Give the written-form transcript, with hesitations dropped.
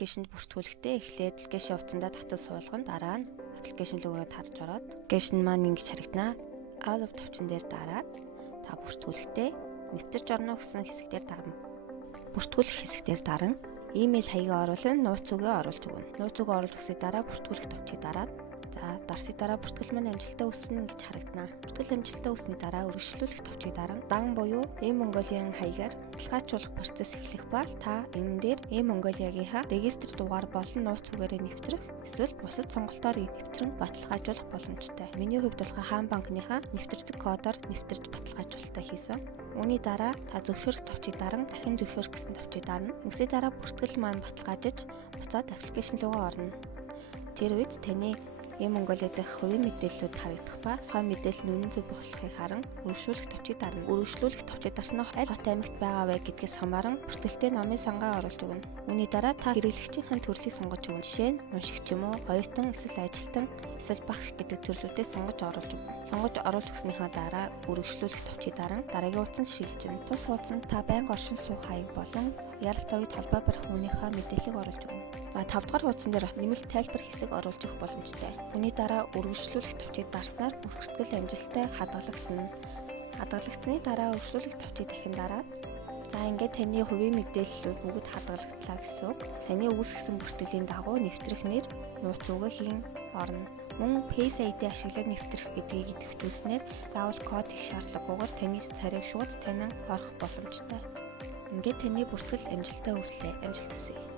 аппликейшнд бүртгүүлэхдээ эхлээд аппликейшн утсандаа татаж суулгана. Дараа нь аппликейшн логоо тарж ороод аппликейшн маань ингэж харагдана. All of товчон дээр дараад та бүртгүүлэхдээ нэвтэрч орно гэсэн хэсгээр дарна. Бүртгүүлэх хэсгээр даран имэйл хаягаа оруулан нууц үгээ оруулж өгнө. Нууц үгээ оруулж өгсөй дараа бүртгүүлэх товчийг дараад дарсны дараа бүртгэл маань амжилттай үүснэ гэж харагдана. Бүртгэл амжилттай үүсний дараа үргэлжлүүлэх товчийг даран дан буюу e-Mongolia хаягаар баталгаажуулах процесс эхлэх ба та энэ дээр e-Mongolia-гийнхаа регистр дугаар болон нууц үгээрээ нэвтрэх эсвэл бусад сонголтоор нэвтрэн баталгаажуулах боломжтой. Миний хувьд бол Хаан банкныхаа нэвтэрдэг кодоор нэвтэрч баталгаажуулалтаа хийсэн. Үүний дараа та зөвшөөрөх товчийг даран дахин зөвшөөрөх гэсэн товчийг дарна. Ингэсний дараа бүртгэл маань баталгаажиж буцаад аппликейшн руугаа орно. Тэр үед таны e-Mongolia дэх хувийн мэдээллүүд харагдах ба тухайн мэдээлэл нь үнэн зөв болохыг харан үргэлжлүүлэх товчийг дарна. Үргэлжлүүлэх товчийг дарснаа аль хот аймагт байгаа вэ гэдгээс хамааран бүртгэлтэй номын сангаа оруулж өгнө. Үүний дараа та хэрэглэгчийн төрлийг сонгож өгнө. Жишээ нь уншигч юм уу, оюутан, эсвэл ажилтан, эсвэл багш гэдэг төрлүүдээ сонгож оруулж өгнө. Сонгож оруулж өгснийхаа дараа үргэлжлүүлэх товчийг даран дараагийн утсанд шилжинэ. Тус утсанд та байнга оршин суух хаяг болон яралтай үед холбоо барих хүнийхээ мэдээллийг оруулж өгнө. За 5 дахь хуудсан дээр нэмэлт тайлбар хэсэг оруулж өгөх боломжтой. Үүний дараа үргэлжлүүлэх товчийг дарснаар бүртгэл амжилттай хадгалагдана. Хадгалагдсны дараа үргэлжлүүлэх товчийг дахин дараад ингээд таны хувийн мэдээллүүд бүгд хадгалагдлаа гэсэн үг. Саяны үүсгэсэн бүртгэлийн дагуу нэвтрэх нэр, нууц үгээ хийн орно. Мөн Face ID ашиглаад нэвтрэх гэдгийг идэвхжүүлснээр заавал код хийх шаардлагагүйгээр таны царайг шууд танин орох боломжтой. Ингээд таны бүртгэл амжилттай үүслээ. Амжилт хүсье.